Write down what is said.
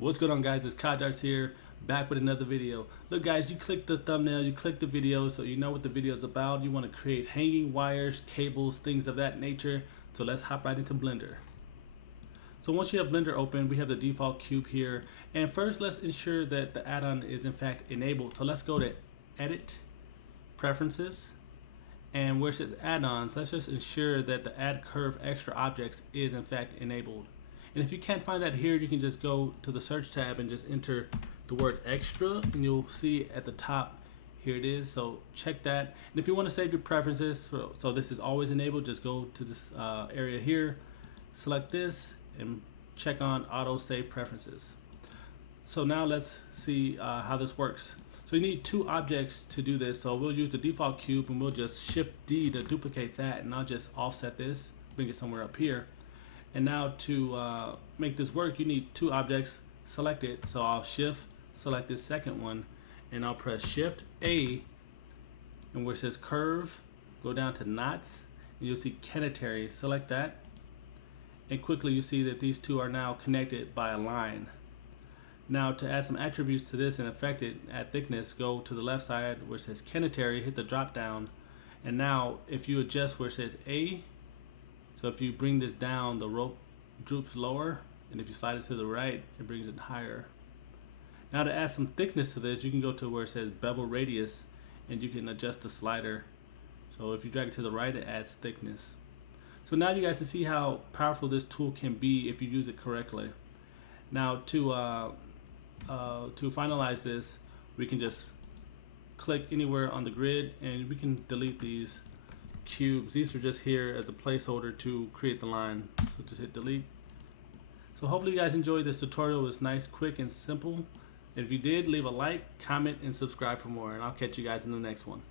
What's going on, guys? It's Catenary here, back with another video. Look, guys, you click the thumbnail, you click the video, so you know what the video is about. You want to create hanging wires, cables, things of that nature. So let's hop right into Blender. So once you have Blender open, we have the default cube here. And first, let's ensure that the add-on is in fact enabled. So let's go to Edit, Preferences, and where it says Add-ons, let's just ensure that the Add Curve Extra Objects is in fact enabled. And if you can't find that here, you can just go to the search tab and just enter the word extra, and you'll see at the top, here it is. So check that. And if you want to save your preferences, so this is always enabled, just go to this area here, select this, and check on auto save preferences. So now let's see how this works. So you need two objects to do this. So we'll use the default cube, and we'll just Shift D to duplicate that, and I'll just offset this, bring it somewhere up here. And now to make this work, you need two objects selected. So I'll Shift select this second one, and I'll press Shift A, and where it says curve, go down to knots, and you'll see Catenary. Select that, and quickly you see that these two are now connected by a line. Now to add some attributes to this and affect it, add thickness, go to the left side where it says Catenary, hit the drop down, and now if you adjust where it says A, so if you bring this down, the rope droops lower, and if you slide it to the right, it brings it higher. Now to add some thickness to this, you can go to where it says bevel radius, and you can adjust the slider. So if you drag it to the right, it adds thickness. So now you guys can see how powerful this tool can be if you use it correctly. Now to finalize this, we can just click anywhere on the grid, and we can delete these cubes. These are just here as a placeholder to create the line. So just hit delete. So hopefully you guys enjoyed this tutorial. It was nice, quick, and simple. If you did, leave a like, comment, and subscribe for more, and I'll catch you guys in the next one.